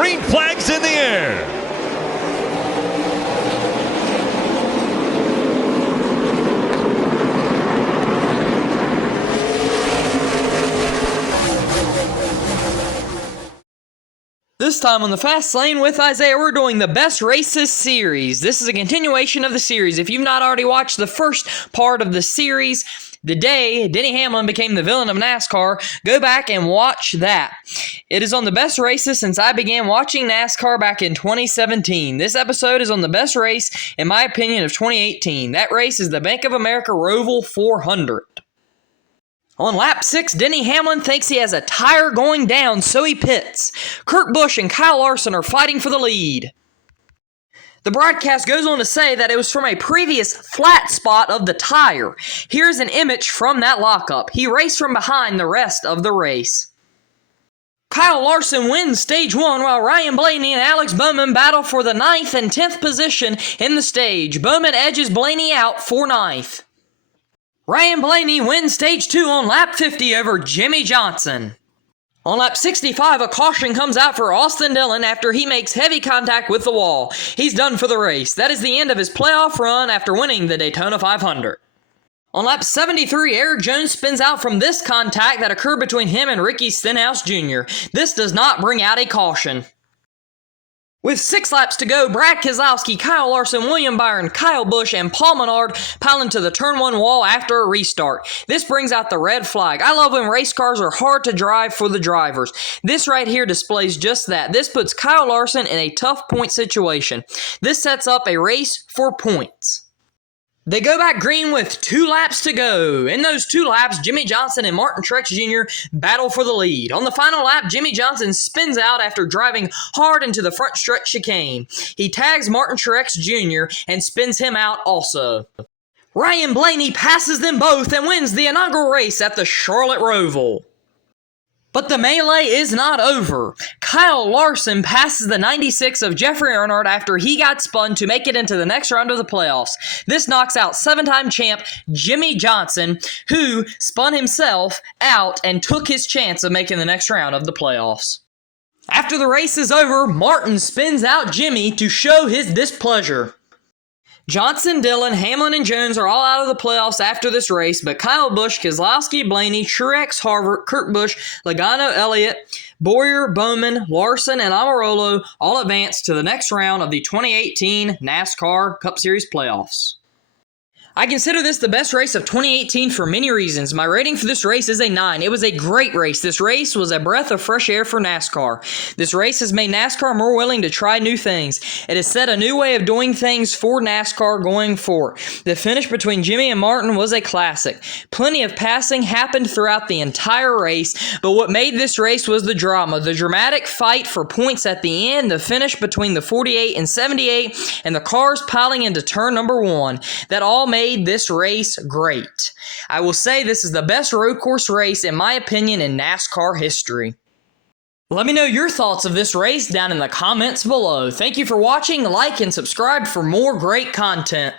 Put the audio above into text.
Green flag's in the air. This time on the Fast Lane with Isaiah, we're doing the Best Races series. This is a continuation of the series. If you've not already watched the first part of the series, the day Denny Hamlin became the villain of NASCAR, go back and watch that. It is on the best races since I began watching NASCAR back in 2017. This episode is on the best race, in my opinion, of 2018. That race is the Bank of America Roval 400. On lap 6, Denny Hamlin thinks he has a tire going down, so he pits. Kurt Busch and Kyle Larson are fighting for the lead. The broadcast goes on to say that it was from a previous flat spot of the tire. Here's an image from that lockup. He raced from behind the rest of the race. Kyle Larson wins stage 1 while Ryan Blaney and Alex Bowman battle for the 9th and 10th position in the stage. Bowman edges Blaney out for 9th. Ryan Blaney wins stage 2 on lap 50 over Jimmie Johnson. On lap 65, a caution comes out for Austin Dillon after he makes heavy contact with the wall. He's done for the race. That is the end of his playoff run after winning the Daytona 500. On lap 73, Eric Jones spins out from this contact that occurred between him and Ricky Stenhouse Jr. This does not bring out a caution. With 6 laps to go, Brad Keselowski, Kyle Larson, William Byron, Kyle Busch, and Paul Menard pile into the turn 1 wall after a restart. This brings out the red flag. I love when race cars are hard to drive for the drivers. This right here displays just that. This puts Kyle Larson in a tough point situation. This sets up a race for points. They go back green with 2 laps to go. In those 2 laps, Jimmie Johnson and Martin Truex Jr. battle for the lead. On the final lap, Jimmie Johnson spins out after driving hard into the front stretch chicane. He tags Martin Truex Jr. and spins him out also. Ryan Blaney passes them both and wins the inaugural race at the Charlotte Roval. But the melee is not over. Kyle Larson passes the 96 of Jeffrey Earnhardt after he got spun to make it into the next round of the playoffs. This knocks out 7-time champ Jimmie Johnson, who spun himself out and took his chance of making the next round of the playoffs. After the race is over, Martin spins out Jimmie to show his displeasure. Johnson, Dillon, Hamlin, and Jones are all out of the playoffs after this race, but Kyle Busch, Keselowski, Blaney, Truex, Harvick, Kurt Busch, Logano, Elliott, Boyer, Bowman, Larson, and Almirola all advance to the next round of the 2018 NASCAR Cup Series playoffs. I consider this the best race of 2018 for many reasons. My rating for this race is a 9. It was a great race. This race was a breath of fresh air for NASCAR. This race has made NASCAR more willing to try new things. It has set a new way of doing things for NASCAR going forward. The finish between Jimmie and Martin was a classic. Plenty of passing happened throughout the entire race, but what made this race was the drama, the dramatic fight for points at the end, the finish between the 48 and 78, and the cars piling into turn number 1. That all made this race great. I will say this is the best road course race, in my opinion, in NASCAR history. Let me know your thoughts of this race down in the comments below. Thank you for watching. Like and subscribe for more great content.